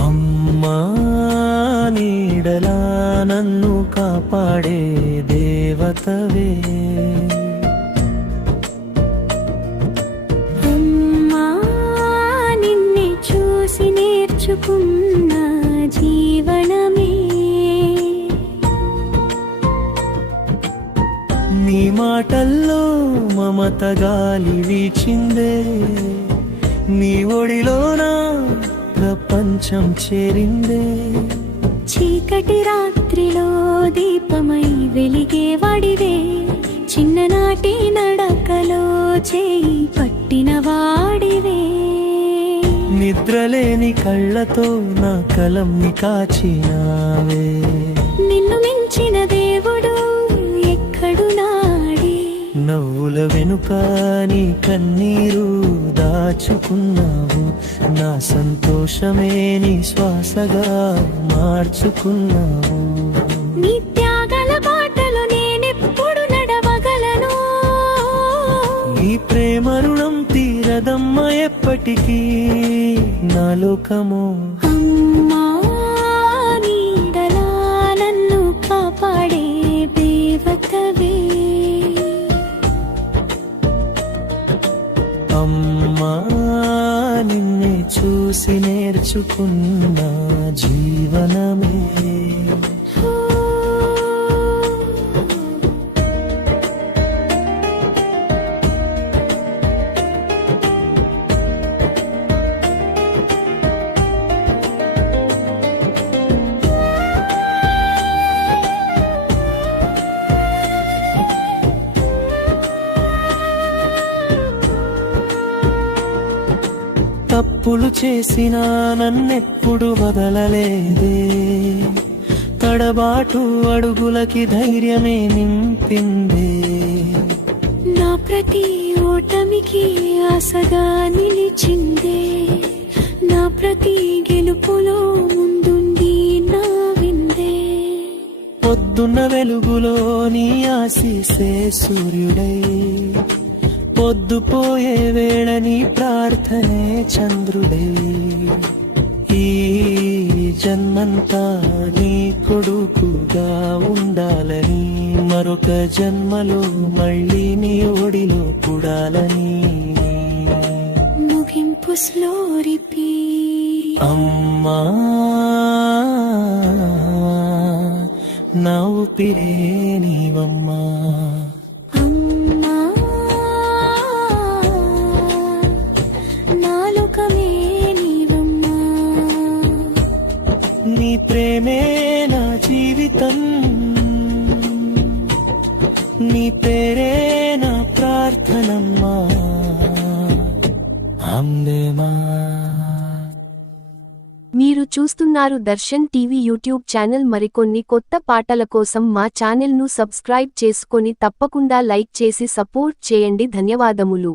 అమ్మా నీడలా నన్ను కాపాడే దేవతవే అమ్మా నిన్నే చూసి నేర్చుకున్న జీవనమే నీ మాటల్లో మమత గాలి వీచిందే నీ ఒడిలోనా ప్రపంచం చేరిందే చీకటి రాత్రిలో దీపమై వెలిగే వాడివే చిన్ననాటి నడకలో చేయి పట్టిన వాడివే నిద్రలేని కళ్ళతో నా కలంని కాచినావే నిన్ను మించిన దేవుడు ఎక్కడు నాడే నవ్వుల వెనుక నీ కన్నీరు దాచుకున్నావు నా సంతోషమే నీ శ్వాసగా మార్చుకున్నావు నీ త్యాగల బాటలో నేనెప్పుడు నడవగలను ఈ ప్రేమ రుణం తీరదమ్మ ఎప్పటికీ నా లోకము అమ్మా నీడలా నన్ను కాపాడే దేవతవే అమ్మా నిన్నే చూసి నేర్చుకున్న జీవనమే తప్పులు చేసినా నన్నెప్పుడు వదలలేదే తడబాటు అడుగులకి ధైర్యమే నింపిందే నా ప్రతి ఓటమికి ఆశగా నిలిచిందే నా ప్రతి గెలుపులో ముందుండి నా విందే పొద్దున్న వెలుగులో నీ ఆశీసే సూర్యుడై పొద్దుపోయే వేళ నీ ప్రార్థనే చంద్రుడే ఈ జన్మంతా నీ కొడుకుగా ఉండాలని మరొక జన్మలో మళ్ళీ నీ ఒడిలో పుడాలని ముగింపు స్లో రిపీట్ అమ్మా నా ఊపిరే నీవమ్మా నీ ప్రేమే నా జీవితం నీ పేరే నా ప్రార్థనమ్మా అంబేమా. మీరు చూస్తున్నారు దర్శన్ టీవీ యూట్యూబ్ ఛానల్. మరికొన్ని కొత్త పాటల కోసం మా ఛానల్ ను సబ్స్క్రైబ్ చేసుకొని తప్పకుండా లైక్ చేసి సపోర్ట్ చేయండి. ధన్యవాదములు.